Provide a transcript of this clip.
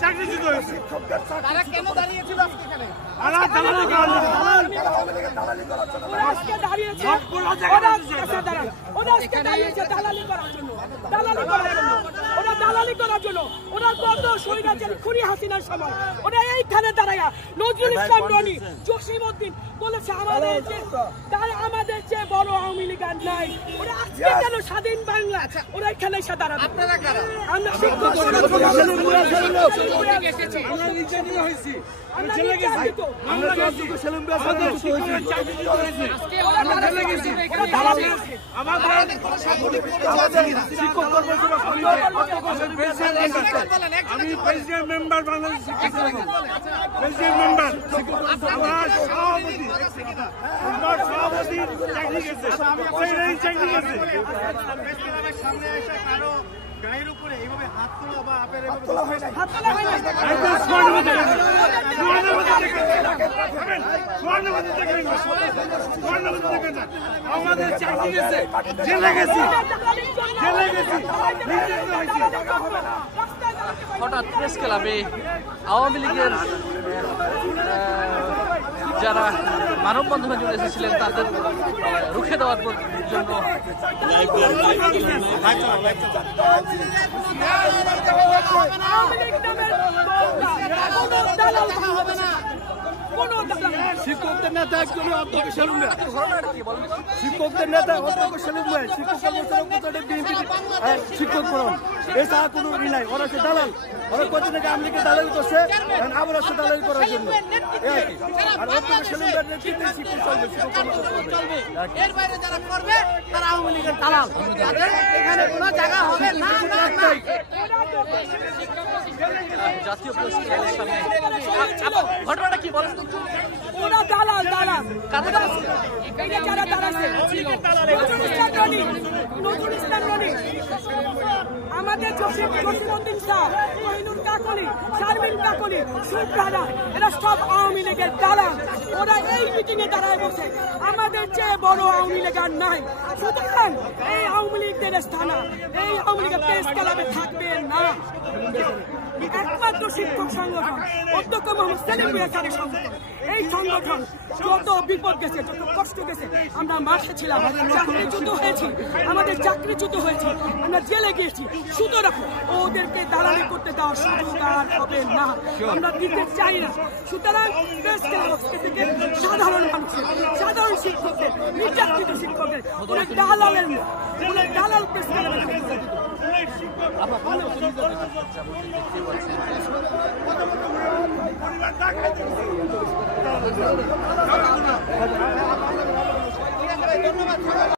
চাকরিচ্যুত হয়েছে। তারা কেন দাঁড়িয়েছিল এখানে? দালালি করার জন্য ওরা গত স্বৈরাচারী খুনি হাসিনার সময় ওরা এইখানে দাঁড়ায়া নজরুল ইসলাম রনি, জসিমউদ্দিন বলেছে আমাদের চেয়ে বড় আওয়ামী লীগ আর নাই। ওরা আজকে কেন স্বাধীন বাংলা ওরা এখানে এসে দাঁড়াবে? আপনারা কারা? আমরা শিক্ষক আমি president member Bangladesh president member আমার সভাপতি চাকরি গেছে চাকরি গেছে। সামনে এসে কারো গায়ের উপরে এইভাবে হাত তোলা বা আপের আমাদের চাকরি গেছে, জেলে গেছি জেলে গেছি। হঠাৎ প্রেস ক্লাবে আওয়ামী লীগের যারা মানববন্ধনে জড়িয়ে এসেছিলেন তাদের রুখে দেওয়ার জন্য শিক্ষকদের নেতা একজন অধ্যক্ষ সেলুম ভাই, শিক্ষকদের নেতা অধ্যক্ষ সেলুম ভাই, শিক্ষক ফোরাম এছাড়া কোনো ই নাই। ওরা সে দালাল, ওরা কদিন থেকে আওয়ামী লীগের দালালি করছে, আবার আসছে দালালি করার জন্য। আর অধ্যক্ষ সেলুম ভাই নেতৃত্বে শিক্ষক চলবে, এর বাইরে যারা করবে তারা আওয়ামী লীগের দালাল, তাদের এখানে কোনো জায়গা হবে না। জাতীয় প্রেস ক্লাবের সামনে ঘটনাটা কি বলেন? ওরা দালাল দালাল যারা দাঁড়াচ্ছে নজরুল ইসলাম রনি, আমাদের জসিমউদ্দিন শাহ, কোহিনুর কাকলি, শারমিন কাকলি, সুপ্রাদা, এরা সব আওয়ামী লীগের দালাল। ওরা এই মিটিং এ দাঁড়ায় বসে আমাদের চেয়ে বড় আওয়ামী লীগ আর নাই। সুতরাং এই আওয়ামী লীগদের স্থান এই আওয়ামী লীগের প্রেস ক্লাবে থাকবে না। একমাত্র শিক্ষক সংগঠন অধ্যক্ষ মোহাম্মদ সেলিম ভূঁইয়ার সংগঠন, এই সংগঠন যত বিপদ গেছে, যত কষ্ট গেছে, আমরা মাঠে ছিলাম, চাকরিচ্যুত হয়েছি, আমাদের চাকরিচ্যুত হয়েছে, আমরা জেলে গিয়েছি। সুতরাং ওদেরকে দালালি করতে দেওয়ার সুযোগ আর হবে না, আমরা দিতে চাই না। সুতরাং প্রেস ক্লাব থেকে সাধারণ মানুষের, সাধারণ শিক্ষকদের, নির্যাতিত শিক্ষকদের ওরা দালালের না, ওরা দালাল প্রেস ক্লাবের ধন্যবাদ।